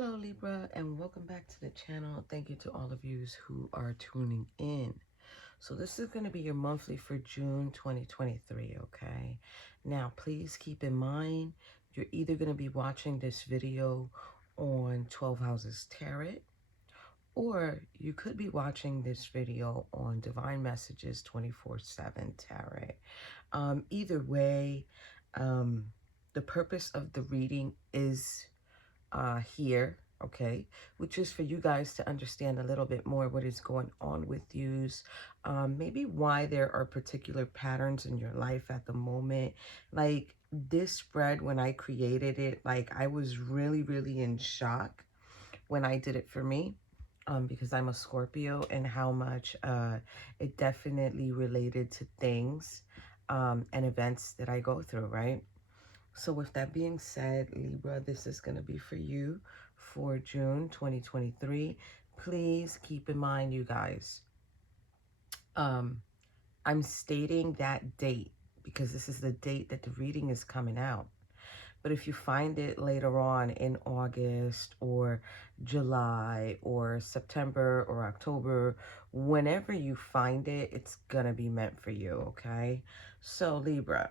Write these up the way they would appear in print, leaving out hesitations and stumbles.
Hello Libra, and welcome back to the channel. Thank you to all of you who are tuning in. So this is going to be your monthly for June 2023, okay? Now please keep in mind you're either going to be watching this video on 12 Houses Tarot, or you could be watching this video on Divine Messages 24/7 Tarot. Either way, the purpose of the reading is here, okay, which is for you guys to understand a little bit more what is going on with yous, maybe why there are particular patterns in your life at the moment. Like this spread, when I created it, like I was really in shock when I did it for me, because I'm a Scorpio, and how much it definitely related to things and events that I go through, right? So with that being said, Libra, this is going to be for you for June 2023. Please keep in mind, you guys, I'm stating that date because this is the date that the reading is coming out. But if you find it later on in August or July or September or October, whenever you find it, it's going to be meant for you, okay? So Libra,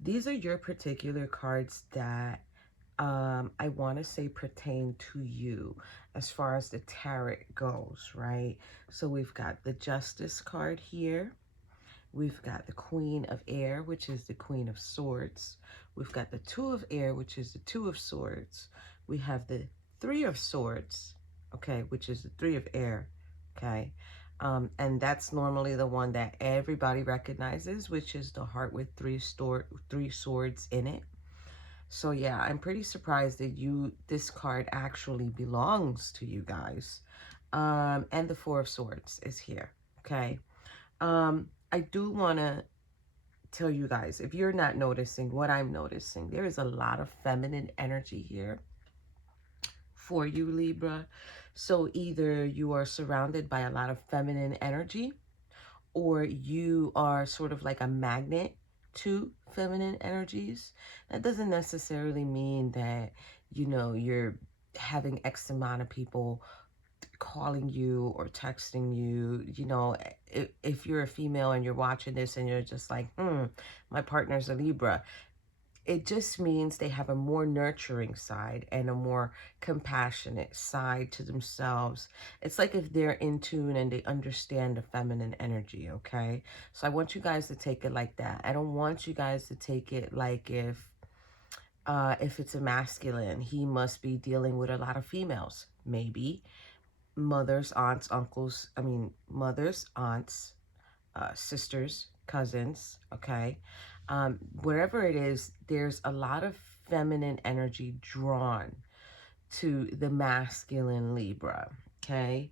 these are your particular cards that I want to say pertain to you as far as the tarot goes, right? So we've got the Justice card here. We've got the Queen of Air, which is the Queen of Swords. We've got the Two of Air, which is the Two of Swords. We have the Three of Swords, okay, which is the Three of Air, okay? And that's normally the one that everybody recognizes, which is the heart with three swords in it. So yeah, I'm pretty surprised that this card actually belongs to you guys. And the Four of Swords is here, okay? I do want to tell you guys, if you're not noticing what I'm noticing, there is a lot of feminine energy here for you, Libra. So either you are surrounded by a lot of feminine energy, or you are sort of like a magnet to feminine energies. That doesn't necessarily mean that, you know, you're having X amount of people calling you or texting you. You know, if you're a female and you're watching this and you're just like, my partner's a Libra, it just means they have a more nurturing side and a more compassionate side to themselves. It's like if they're in tune and they understand the feminine energy, okay? So I want you guys to take it like that. I don't want you guys to take it like if it's a masculine, he must be dealing with a lot of females. Maybe mothers, aunts, uncles, mothers, aunts, sisters, cousins, okay? Wherever it is, there's a lot of feminine energy drawn to the masculine Libra, okay?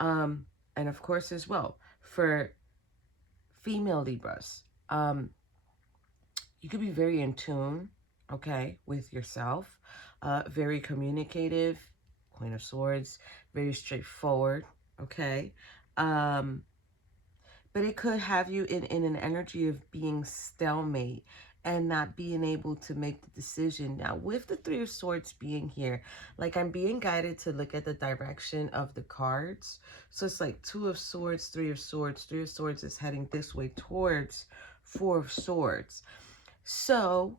And of course, as well, for female Libras, you could be very in tune, okay, with yourself, very communicative, Queen of Swords, very straightforward, okay? But it could have you in an energy of being stalemate and not being able to make the decision. Now, with the Three of Swords being here, like I'm being guided to look at the direction of the cards. So it's like Two of Swords, Three of Swords. Three of Swords is heading this way towards Four of Swords. So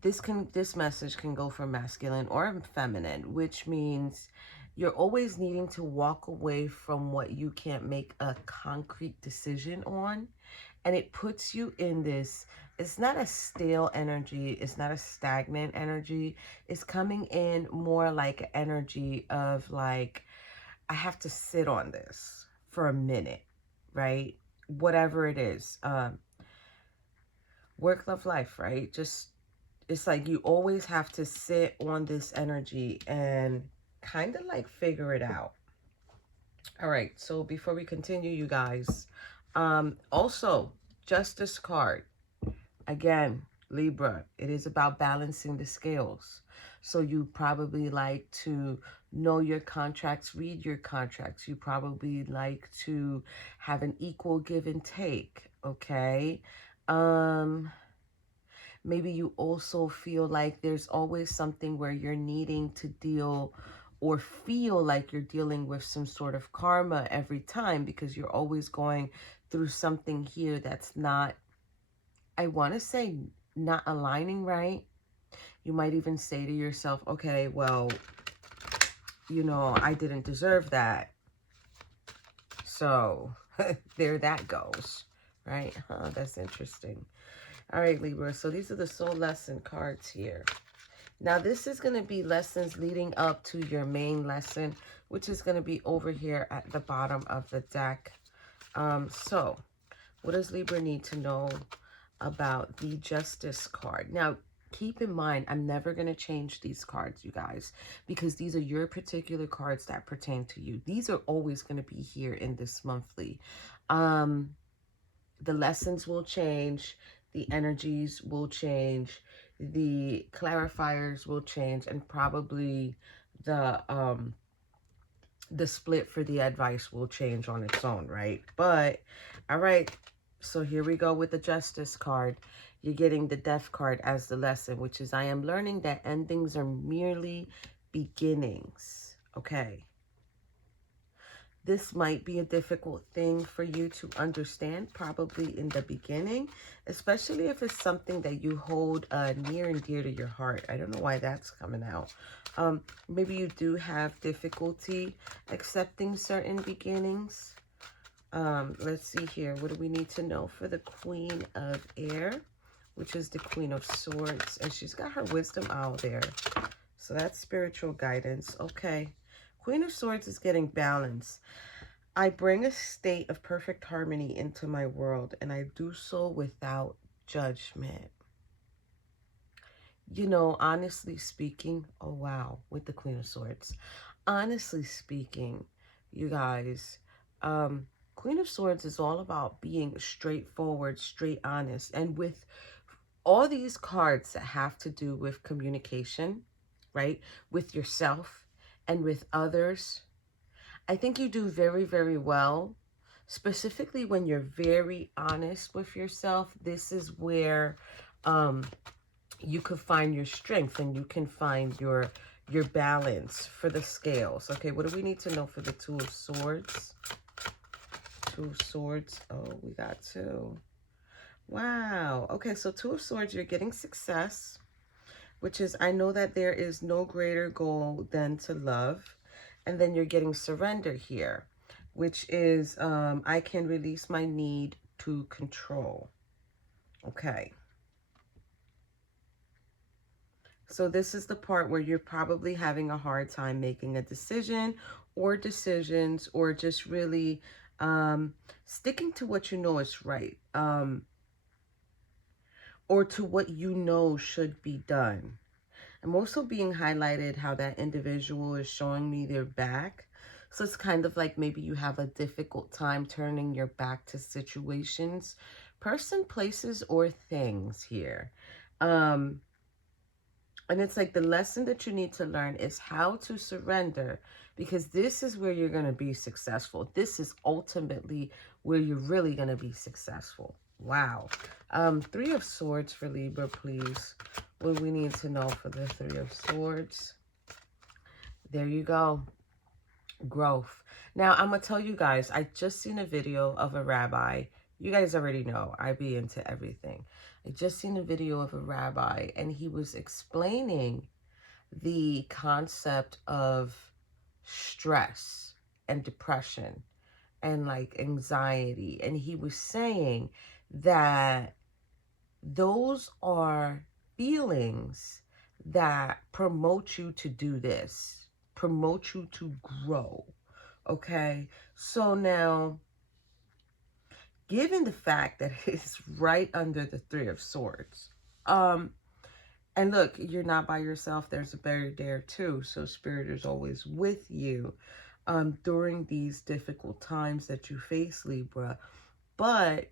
this message can go for masculine or feminine, which means you're always needing to walk away from what you can't make a concrete decision on. And it puts you in this, it's not a stale energy, it's not a stagnant energy. It's coming in more like energy of like, I have to sit on this for a minute, right? Whatever it is. Work, love, life, right? Just, it's like you always have to sit on this energy and kind of like figure it out. All right, so before we continue, you guys, also Justice card, again, Libra, it is about balancing the scales. So you probably like to know your contracts, read your contracts. You probably like to have an equal give and take, okay? Maybe you also feel like there's always something where you're needing to deal or feel like you're dealing with some sort of karma every time, because you're always going through something here that's not, I want to say, not aligning right. You might even say to yourself, okay, well, you know, I didn't deserve that. So there that goes, right? Huh, that's interesting. All right, Libra. So these are the soul lesson cards here. Now, this is going to be lessons leading up to your main lesson, which is going to be over here at the bottom of the deck. So what does Libra need to know about the Justice card? Now, keep in mind, I'm never going to change these cards, you guys, because these are your particular cards that pertain to you. These are always going to be here in this monthly. The lessons will change, the energies will change, the clarifiers will change, and probably the split for the advice will change on its own, right? But all right, so here we go with the Justice card. You're getting the Death card as the lesson, which is, I am learning that endings are merely beginnings. Okay. This might be a difficult thing for you to understand, probably in the beginning, especially if it's something that you hold near and dear to your heart. I don't know why that's coming out. Maybe you do have difficulty accepting certain beginnings. Let's see here. What do we need to know for the Queen of Air, which is the Queen of Swords? And she's got her wisdom owl there. So that's spiritual guidance. Okay. Queen of Swords is getting balance. I bring a state of perfect harmony into my world, and I do so without judgment. You know, honestly speaking, oh wow, with the Queen of Swords. Honestly speaking, you guys, Queen of Swords is all about being straightforward, straight honest. And with all these cards that have to do with communication, right, with yourself and with others, I think you do very, very well, specifically when you're very honest with yourself. This is where you could find your strength, and you can find your balance for the scales. Okay, what do we need to know for the Two of Swords? Two of Swords. Oh, we got two. Wow. Okay, so Two of Swords, you're getting success, which is, I know that there is no greater goal than to love. And then you're getting surrender here, which is, I can release my need to control. Okay. So this is the part where you're probably having a hard time making a decision or decisions, or just really sticking to what you know is right, or to what you know should be done. I'm also being highlighted how that individual is showing me their back. So it's kind of like maybe you have a difficult time turning your back to situations, person, places, or things here. And it's like the lesson that you need to learn is how to surrender, because this is where you're going to be successful. This is ultimately where you're really going to be successful. Wow. Three of Swords for Libra, please. What we need to know for the Three of Swords. There you go. Growth. Now, I'm going to tell you guys, I just seen a video of a rabbi. You guys already know I be into everything. I just seen a video of a rabbi, and he was explaining the concept of stress and depression and like anxiety. And he was saying that those are feelings that promote you to do this, promote you to grow. Okay, so now, given the fact that it's right under the Three of Swords, and look, you're not by yourself. There's a bear there too. So Spirit is always with you during these difficult times that you face, Libra. But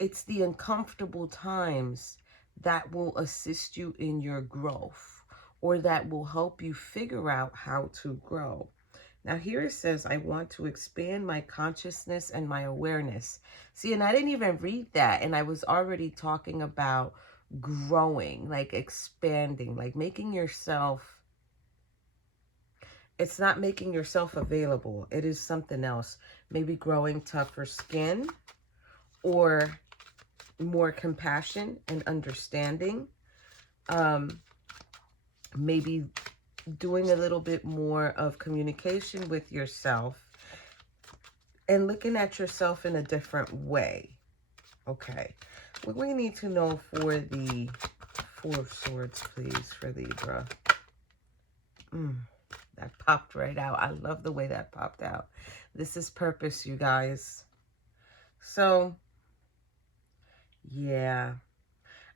it's the uncomfortable times that will assist you in your growth, or that will help you figure out how to grow. Now here it says, I want to expand my consciousness and my awareness. See, and I didn't even read that, and I was already talking about growing, like expanding, like making yourself, it's not making yourself available. It is something else. Maybe growing tougher skin or more compassion and understanding. Maybe doing a little bit more of communication with yourself and looking at yourself in a different way. Okay. What we need to know for the Four of Swords, please, for Libra. That popped right out. I love the way that popped out. This is purpose, you guys. So, yeah.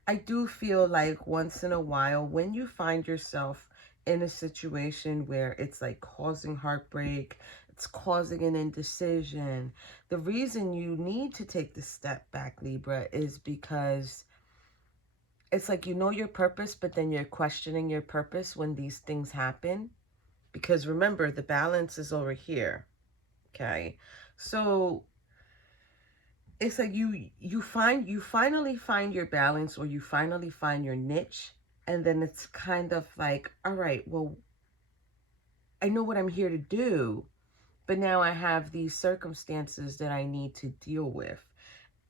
I do feel like once in a while, when you find yourself in a situation where it's like causing heartbreak, it's causing an indecision, the reason you need to take the step back, Libra, is because it's like you know your purpose, but then you're questioning your purpose when these things happen. Because remember, the balance is over here. Okay. So it's like you finally find your balance, or you finally find your niche, and then it's kind of like, all right, well, I know what I'm here to do, but now I have these circumstances that I need to deal with.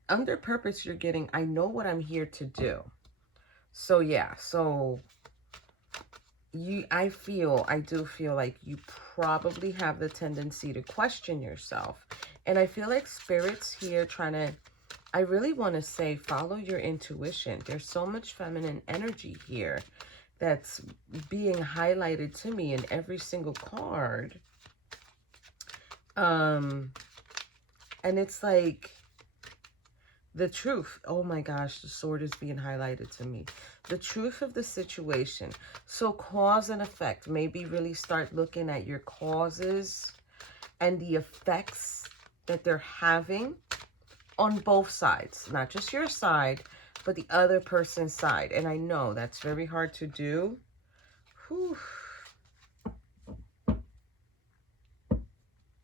Under purpose, you're getting, I know what I'm here to do. So yeah, so I do feel like you probably have the tendency to question yourself. And I feel like Spirit's here trying to, I really want to say, follow your intuition. There's so much feminine energy here that's being highlighted to me in every single card. And it's like the truth. Oh my gosh, the sword is being highlighted to me. The truth of the situation. So cause and effect. Maybe really start looking at your causes and the effects that they're having on both sides. Not just your side, but the other person's side. And I know that's very hard to do. Whew.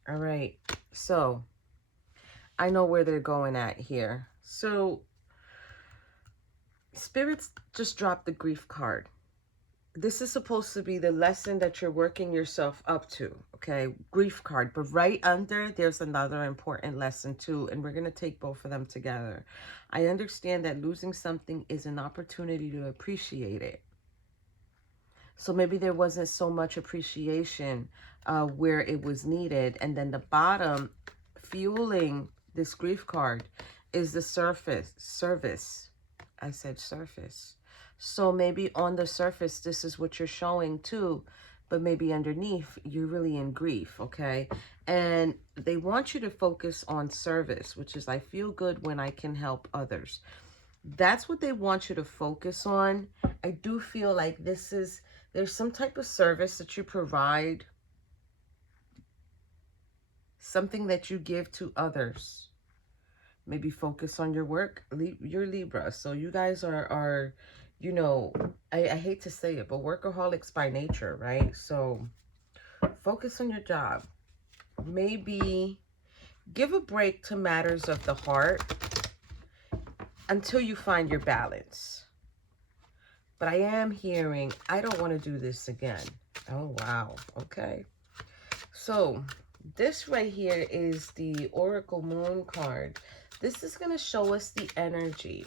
All right. So I know where they're going at here. So Spirits just dropped the grief card. This is supposed to be the lesson that you're working yourself up to, okay? Grief card. But right under, there's another important lesson too, and we're going to take both of them together. I understand that losing something is an opportunity to appreciate it. So maybe there wasn't so much appreciation where it was needed. And then the bottom, fueling this grief card, is the service. I said surface. So maybe on the surface, this is what you're showing too, but maybe underneath, you're really in grief, okay? And they want you to focus on service, which is I feel good when I can help others. That's what they want you to focus on. I do feel like there's some type of service that you provide, something that you give to others. Maybe focus on your work. You're Libra, so you guys are you know, I hate to say it, but workaholics by nature, right? So focus on your job. Maybe give a break to matters of the heart until you find your balance. But I am hearing, I don't want to do this again. Oh, wow. Okay. So this right here is the Oracle Moon card. This is going to show us the energy.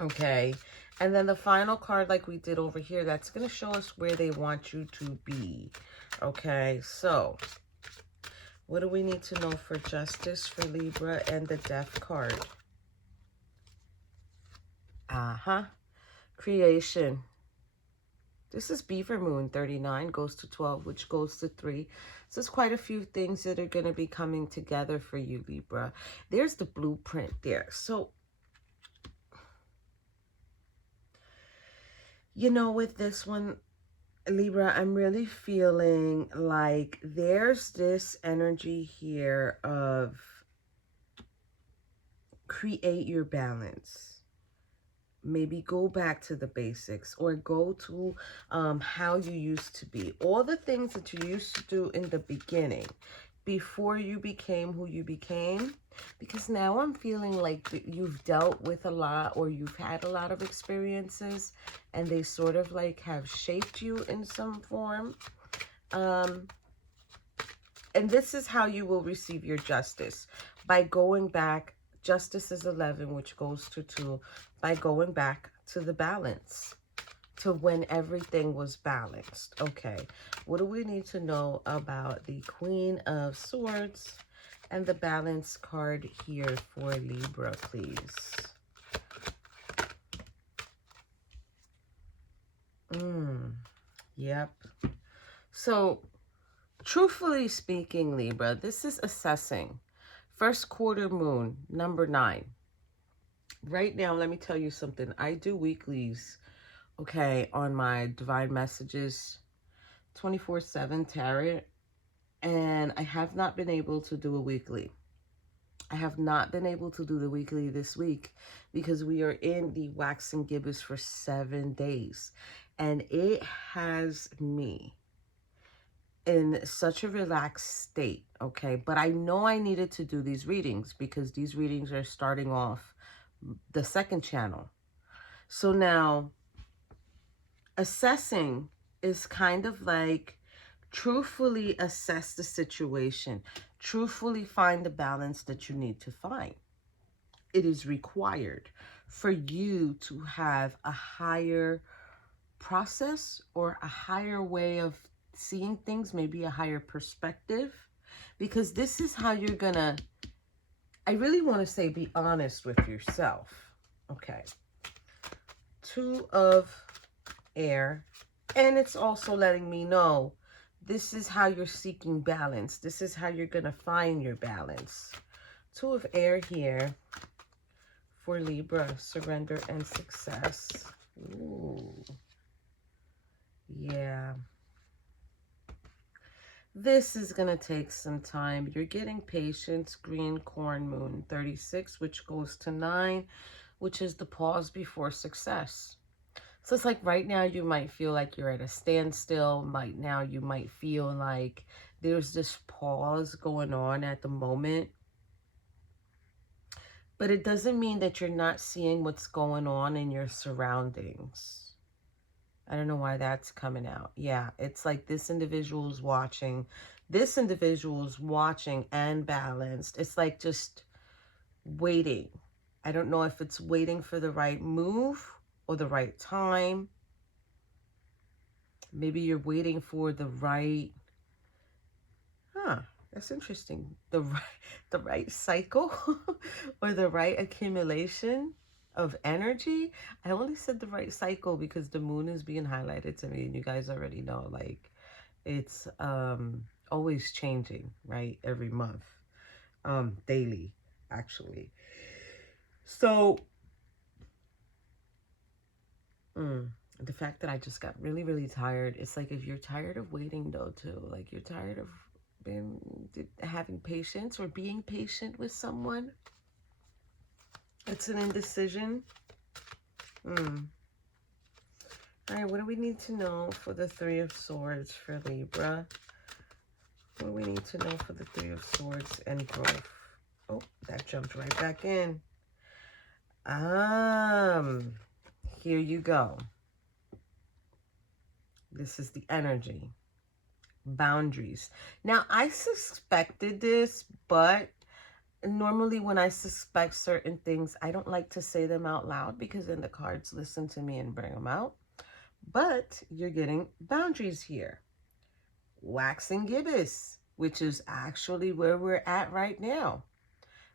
Okay. And then the final card, like we did over here, that's going to show us where they want you to be. Okay. So what do we need to know for justice for Libra and the Death card? Creation. This is Beaver Moon 39, goes to 12, which goes to 3. So there's quite a few things that are going to be coming together for you, Libra. There's the blueprint there. So, you know, with this one, Libra, I'm really feeling like there's this energy here of create your balance. Maybe go back to the basics, or go to how you used to be. All the things that you used to do in the beginning, before you became who you became, because now I'm feeling like you've dealt with a lot, or you've had a lot of experiences, and they sort of like have shaped you in some form. And this is how you will receive your justice, by going back. Justice is 11, which goes to 2, by going back to the balance, to when everything was balanced. Okay, what do we need to know about the Queen of Swords and the balance card here for Libra, please? Yep. So, truthfully speaking, Libra, this is assessing. First quarter moon, number 9. Right now, let me tell you something. I do weeklies, okay, on my Divine Messages 24/7 tarot, and I have not been able to do a weekly. I have not been able to do the weekly this week because we are in the wax and gibbous for 7 days, and it has me in such a relaxed state, okay? But I know I needed to do these readings because these readings are starting off the second channel. So now, assessing is kind of like truthfully assess the situation, truthfully find the balance that you need to find. It is required for you to have a higher process or a higher way of seeing things, maybe a higher perspective, because this is how you're gonna, I really want to say, be honest with yourself. Okay. 2 of air, and it's also letting me know this is how you're seeking balance. This is how you're gonna find your balance. 2 of air here for Libra, surrender and success. Ooh. Yeah. This is going to take some time. You're getting patience. Green corn moon 36, which goes to 9, which is the pause before success. So it's like right now you might feel like you're at a standstill. Right now you might feel like there's this pause going on at the moment. But it doesn't mean that you're not seeing what's going on in your surroundings. I don't know why that's coming out. Yeah, it's like this individual's watching. This individual's watching and balanced. It's like just waiting. I don't know if it's waiting for the right move or the right time. Maybe you're waiting for the right... That's interesting. The right cycle or the right accumulation of energy. I only said the right cycle because the moon is being highlighted to me, and you guys already know, like, it's always changing, right? Every month, daily, actually. So the fact that I just got really, really tired. It's like, if you're tired of waiting though too, like you're tired of having patience or being patient with someone, it's an indecision. All right, what do we need to know for the 3 of Swords for Libra? What do we need to know for the 3 of Swords and growth? Oh, that jumped right back in. Here you go. This is the energy. Boundaries. Now, I suspected this, but normally when I suspect certain things, I don't like to say them out loud because then the cards listen to me and bring them out. But you're getting boundaries here. Wax and gibbous, which is actually where we're at right now.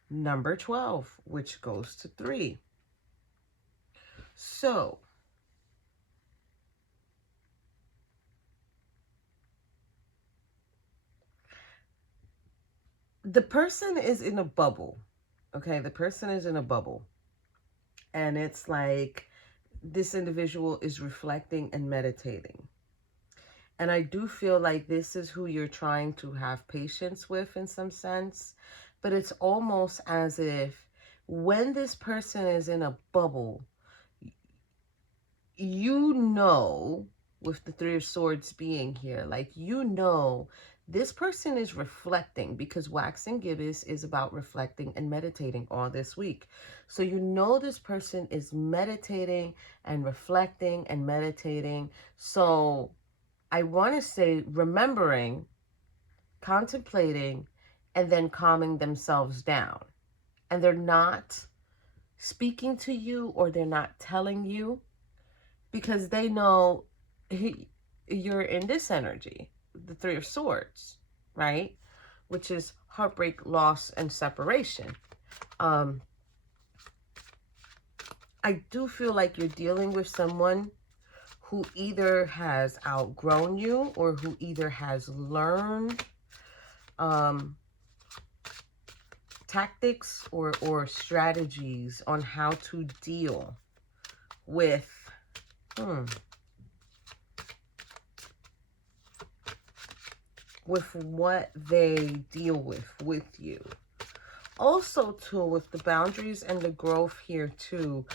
Number 12, which goes to 3. So, the person is in a bubble, okay? The person is in a bubble. And it's like this individual is reflecting and meditating. And I do feel like this is who you're trying to have patience with in some sense. But it's almost as if when this person is in a bubble, you know, with the 3 of Swords being here, like, you know This person is reflecting, because waxing gibbous is about reflecting and meditating all this week. So you know this person is meditating and reflecting and meditating. So I want to say remembering, contemplating, and then calming themselves down. And they're not speaking to you, or they're not telling you, because they know you're in this energy, the Three of Swords, right? Which is heartbreak, loss, and separation. Um, I do feel like you're dealing with someone who either has outgrown you, or who either has learned tactics or strategies on how to deal with with what they deal with you. Also, too, with the boundaries and the growth here, too,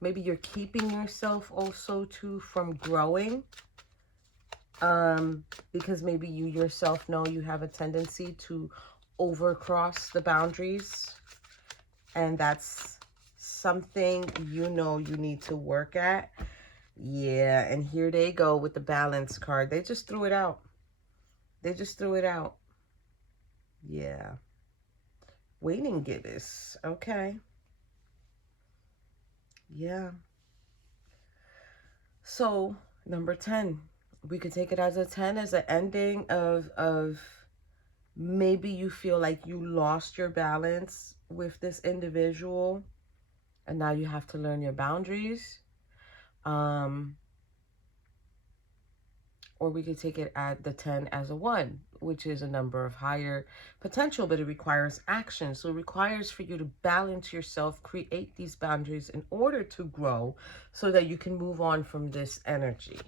maybe you're keeping yourself also, too, from growing, because maybe you yourself know you have a tendency to overcross the boundaries, and that's something you know you need to work at. Yeah, and here they go with the balance card. They just threw it out. They just threw it out. Yeah. Waiting gibbous. Okay. Yeah. So, number 10. We could take it as a 10, as an ending of maybe you feel like you lost your balance with this individual, and now you have to learn your boundaries. Or we could take it at the 10 as a 1, which is a number of higher potential, but it requires action. So it requires for you to balance yourself, create these boundaries in order to grow, so that you can move on from this energy.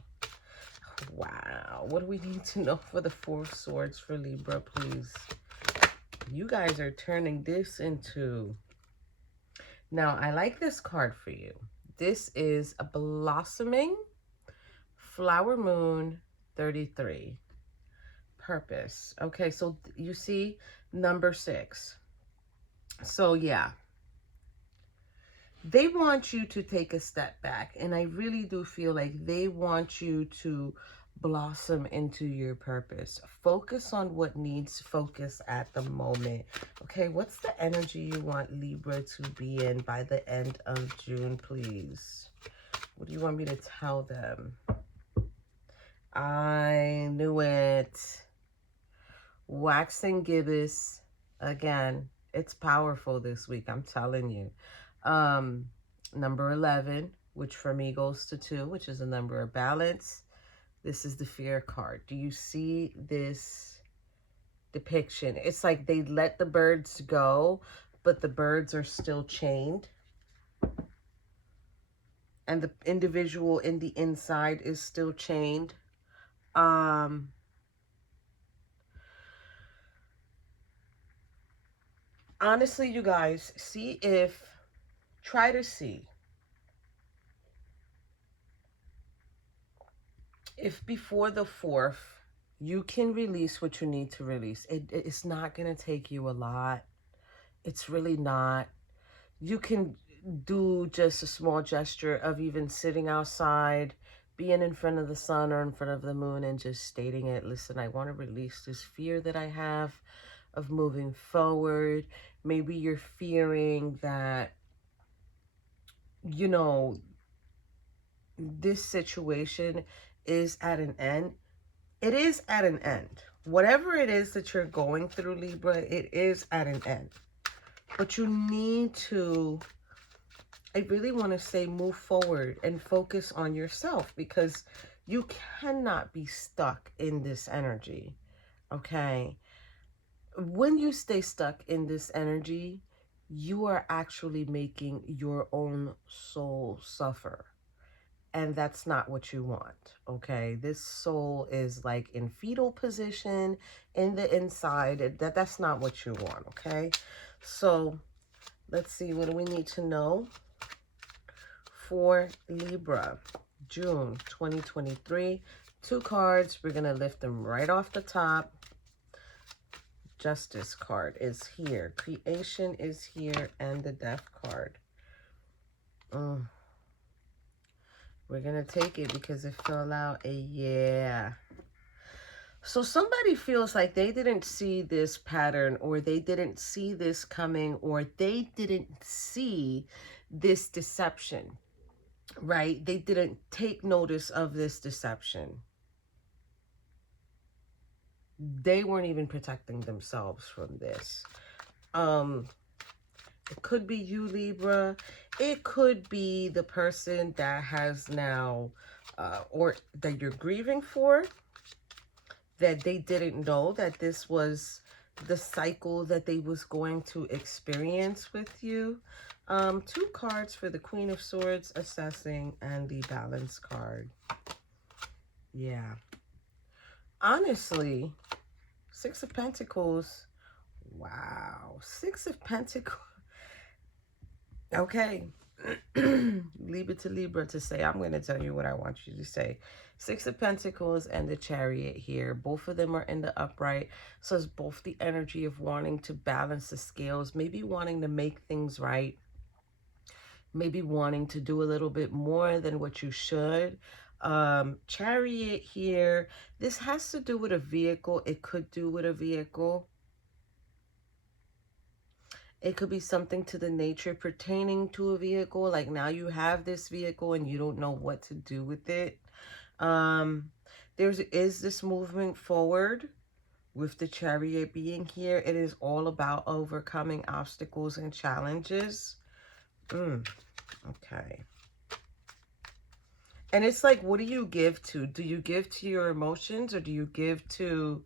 Wow. What do we need to know for the Four of Swords for Libra, please? You guys are turning this into... Now, I like this card for you. This is a blossoming flower moon 33. Purpose. Okay, so you see number 6. So yeah, they want you to take a step back, and I really do feel like they want you to blossom into your purpose. Focus on what needs focus at the moment. Okay, what's the energy you want Libra to be in by the end of June, please? What do you want me to tell them? I knew it. Waxing gibbous. Again, it's powerful this week, I'm telling you. Number 11, which for me goes to 2, which is a number of balance. This is the Fear card. Do you see this depiction? It's like they let the birds go, but the birds are still chained. And the individual in the inside is still chained. Honestly, you guys, try to see if before the 4th, you can release what you need to release. It's not going to take you a lot. It's really not. You can do just a small gesture of even sitting outside, being in front of the sun or in front of the moon, and just stating it. Listen, I want to release this fear that I have of moving forward. Maybe you're fearing that, you know, this situation is at an end. It is at an end. Whatever it is that you're going through, Libra, it is at an end. But you need to, I really want to say, move forward and focus on yourself, because you cannot be stuck in this energy, okay? When you stay stuck in this energy, you are actually making your own soul suffer. And that's not what you want, okay? This soul is like in fetal position in the inside. That's not what you want, okay? So let's see, what do we need to know for Libra, June 2023 2 cards. We're going to lift them right off the top. Justice card is here. Creation is here. And the Death card. We're going to take it because it fell out a yeah. So somebody feels like they didn't see this pattern, or they didn't see this coming, or they didn't see this deception, right? They didn't take notice of this deception. They weren't even protecting themselves from this. It could be you, Libra. It could be the person that has now, or that you're grieving for, that they didn't know that this was the cycle that they was going to experience with you. 2 cards for the Queen of Swords, Assessing, and the Balance card. Yeah. Honestly, 6 of Pentacles. Wow. 6 of Pentacles. Okay. Libra to Libra to say, I'm going to tell you what I want you to say. 6 of Pentacles and the Chariot here. Both of them are in the upright. So it's both the energy of wanting to balance the scales, maybe wanting to make things right, maybe wanting to do a little bit more than what you should. Chariot here. This has to do with a vehicle. It could do with a vehicle. It could be something to the nature pertaining to a vehicle. Like now you have this vehicle and you don't know what to do with it. Is this movement forward with the Chariot being here. It is all about overcoming obstacles and challenges. Okay. And it's like, what do you give to? Do you give to your emotions, or do you give to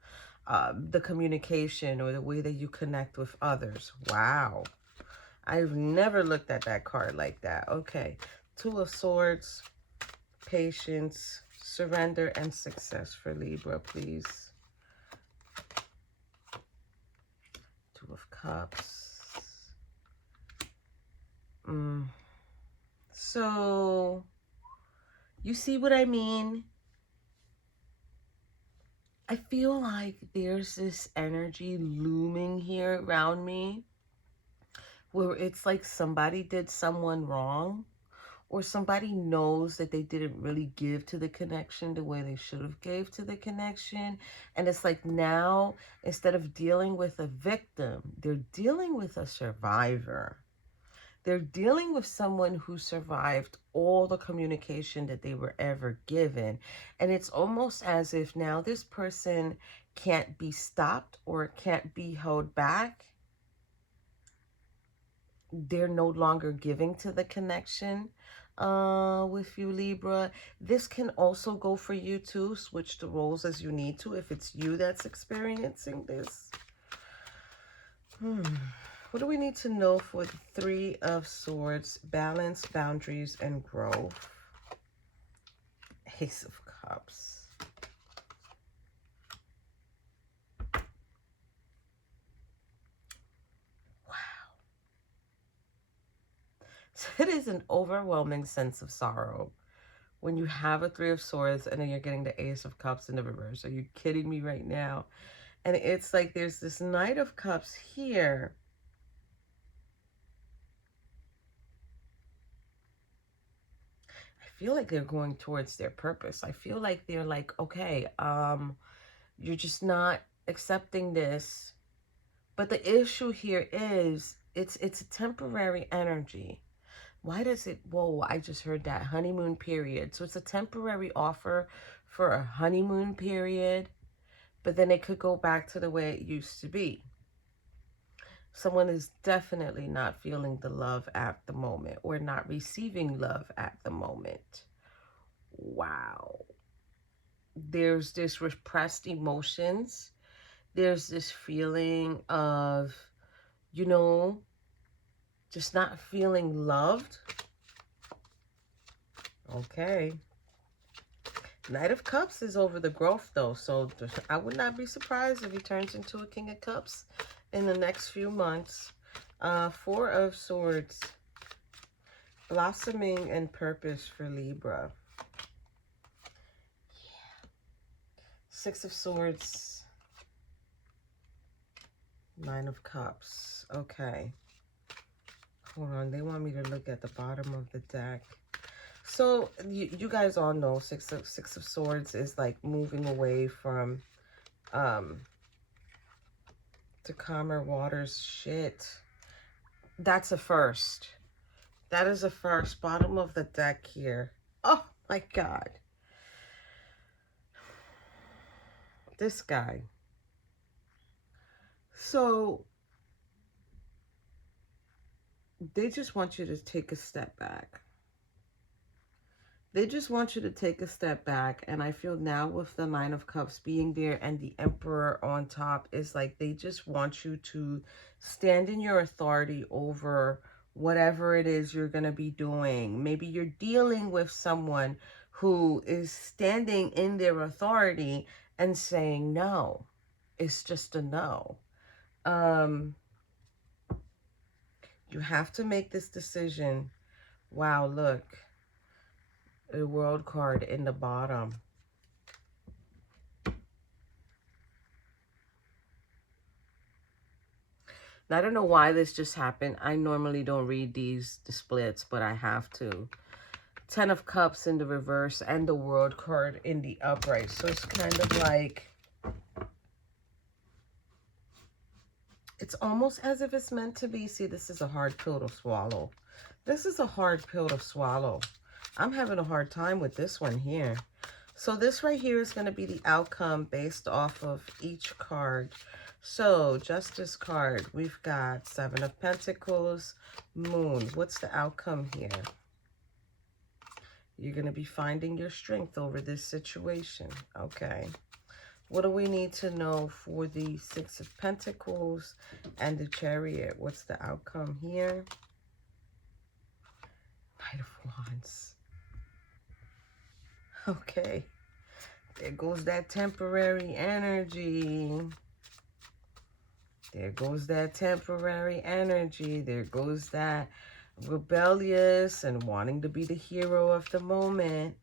the communication or the way that you connect with others? Wow. I've never looked at that card like that. Okay. 2 of Swords, Patience, Surrender, and Success for Libra, please. 2 of Cups. So, you see what I mean? I feel like there's this energy looming here around me where it's like somebody did someone wrong, or somebody knows that they didn't really give to the connection the way they should have gave to the connection. And it's like now, instead of dealing with a victim, they're dealing with a survivor. They're dealing with someone who survived all the communication that they were ever given. And it's almost as if now this person can't be stopped or can't be held back. They're no longer giving to the connection with you, Libra. This can also go for you too. Switch the roles as you need to if it's you that's experiencing this. What do we need to know for the 3 of Swords? Balance, boundaries, and growth. Ace of Cups. Wow. So it is an overwhelming sense of sorrow when you have a 3 of Swords and then you're getting the Ace of Cups in the reverse. Are you kidding me right now? And it's like there's this Knight of Cups here. I feel like they're going towards their purpose. I feel like they're like, okay, you're just not accepting this. But the issue here is it's a temporary energy. Why does it, whoa, I just heard that, honeymoon period. So it's a temporary offer for a honeymoon period, but then it could go back to the way it used to be. Someone is definitely not feeling the love at the moment, or not receiving love at the moment. Wow. There's this repressed emotions. There's this feeling of, you know, just not feeling loved. Okay. Knight of Cups is over the growth, though. So I would not be surprised if he turns into a King of Cups in the next few months. 4 of Swords. Blossoming and purpose for Libra. Yeah. Six of Swords, Nine of Cups. Okay. Hold on. They want me to look at the bottom of the deck. So you guys all know Six of Swords is like moving away from to calmer waters. Shit. That's a first. That is a first. Bottom of the deck here. Oh my God. This guy. So they just want you to take a step back. They just want you to take a step back. And I feel now with the Nine of Cups being there and the Emperor on top, is like they just want you to stand in your authority over whatever it is you're going to be doing. Maybe you're dealing with someone who is standing in their authority and saying no. It's just a no. You have to make this decision. Wow, look. A World card in the bottom. Now, I don't know why this just happened. I normally don't read the splits, but I have to. 10 of Cups in the reverse and the World card in the upright. So it's kind of like, it's almost as if it's meant to be. See, this is a hard pill to swallow. This is a hard pill to swallow. I'm having a hard time with this one here. So this right here is going to be the outcome based off of each card. So Justice card, we've got Seven of Pentacles, Moon. What's the outcome here? You're going to be finding your strength over this situation. Okay. What do we need to know for the Six of Pentacles and the Chariot? What's the outcome here? Knight of Wands. Okay. There goes that temporary energy. There goes that temporary energy. There goes that rebellious and wanting to be the hero of the moment.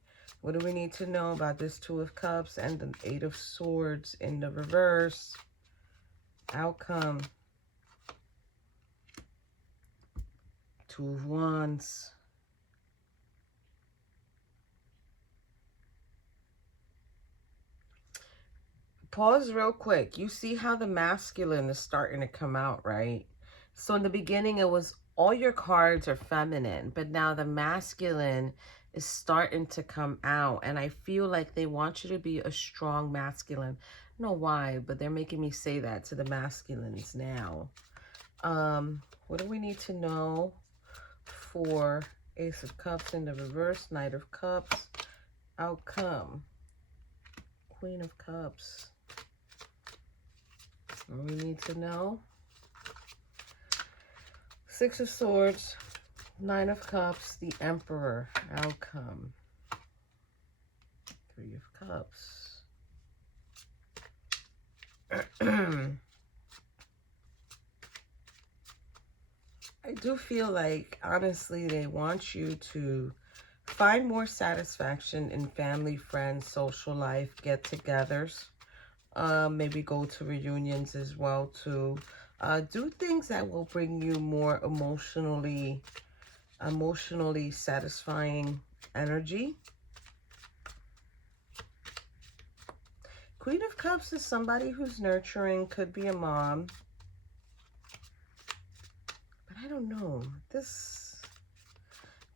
What do we need to know about this Two of Cups and the Eight of Swords in the reverse? Outcome. Two of Wands. Pause real quick. You see how the masculine is starting to come out, right? So in the beginning, it was all your cards are feminine, but now the masculine is starting to come out. And I feel like they want you to be a strong masculine. I don't know why, but they're making me say that to the masculines now. What do we need to know for Ace of Cups in the reverse, Knight of Cups, outcome, Queen of Cups? What we need to know? Six of Swords, Nine of Cups, the Emperor, outcome, Three of Cups. I do feel like, honestly, they want you to find more satisfaction in family, friends, social life, get-togethers. Maybe go to reunions as well too. Do things that will bring you more emotionally satisfying energy. Queen of Cups is somebody who's nurturing, could be a mom. But I don't know.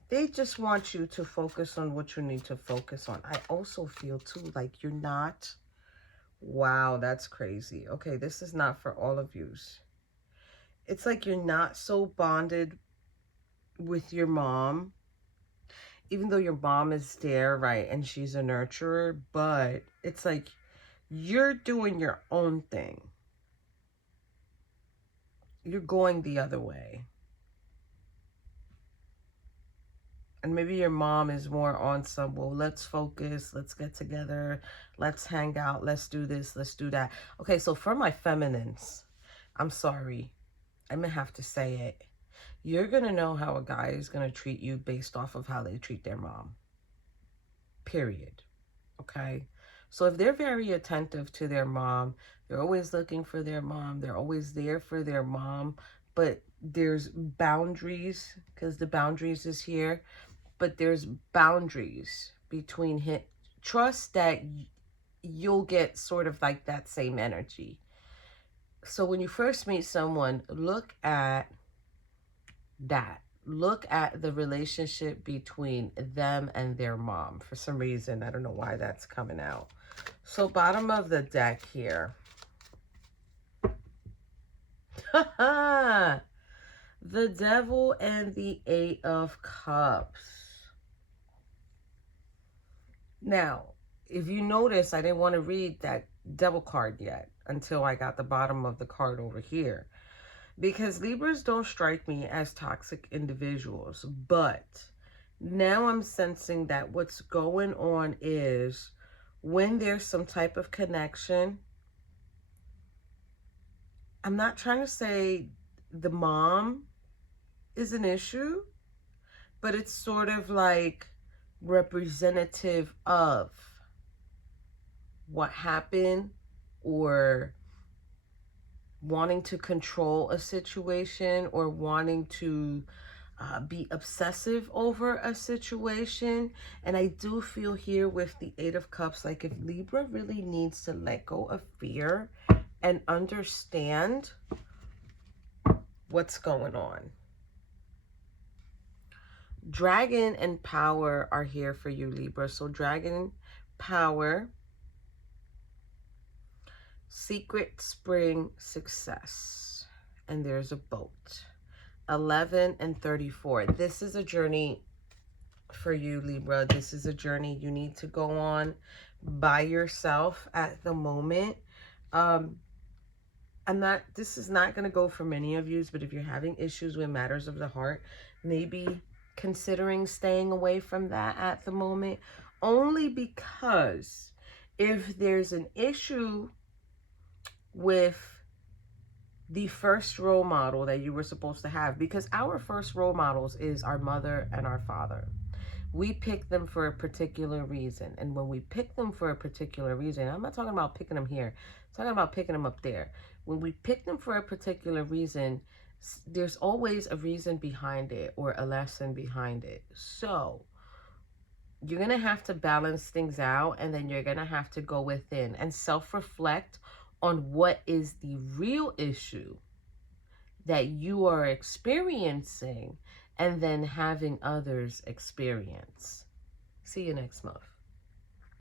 They just want you to focus on what you need to focus on. I also feel too like you're not. Wow, that's crazy. Okay, this is not for all of you. It's like you're not so bonded with your mom, even though your mom is there, right, and she's a nurturer, but it's like you're doing your own thing. You're going the other way. And maybe your mom is more on some, well, let's focus, let's get together, let's hang out, let's do this, let's do that. Okay, so for my feminines, I'm sorry, I'm going to have to say it. You're going to know how a guy is going to treat you based off of how they treat their mom. Period. Okay? So if they're very attentive to their mom, they're always looking for their mom, they're always there for their mom, but there's boundaries, because the boundaries is here, but there's boundaries between him. Trust that you'll get sort of like that same energy. So when you first meet someone, look at that. Look at the relationship between them and their mom. For some reason, I don't know why that's coming out. So bottom of the deck here. The Devil and the Eight of Cups. Now, if you notice, I didn't want to read that Devil card yet until I got the bottom of the card over here. Because Libras don't strike me as toxic individuals. But now I'm sensing that what's going on is when there's some type of connection, I'm not trying to say the mom is an issue, but it's sort of like representative of what happened, or wanting to control a situation, or wanting to be obsessive over a situation. And I do feel here with the Eight of Cups, like if Libra really needs to let go of fear and understand what's going on. Dragon and power are here for you, Libra. So dragon, power, secret spring, success. And there's a boat. 11 and 34. This is a journey for you, Libra. This is a journey you need to go on by yourself at the moment. This is not going to go for many of you, but if you're having issues with matters of the heart, maybe considering staying away from that at the moment, only because if there's an issue with the first role model that you were supposed to have, because our first role models is our mother and our father. We pick them for a particular reason. And when we pick them for a particular reason, I'm not talking about picking them here, I'm talking about picking them up there. When we pick them for a particular reason, there's always a reason behind it or a lesson behind it. So you're going to have to balance things out, and then you're going to have to go within and self-reflect on what is the real issue that you are experiencing, and then having others experience. See you next month.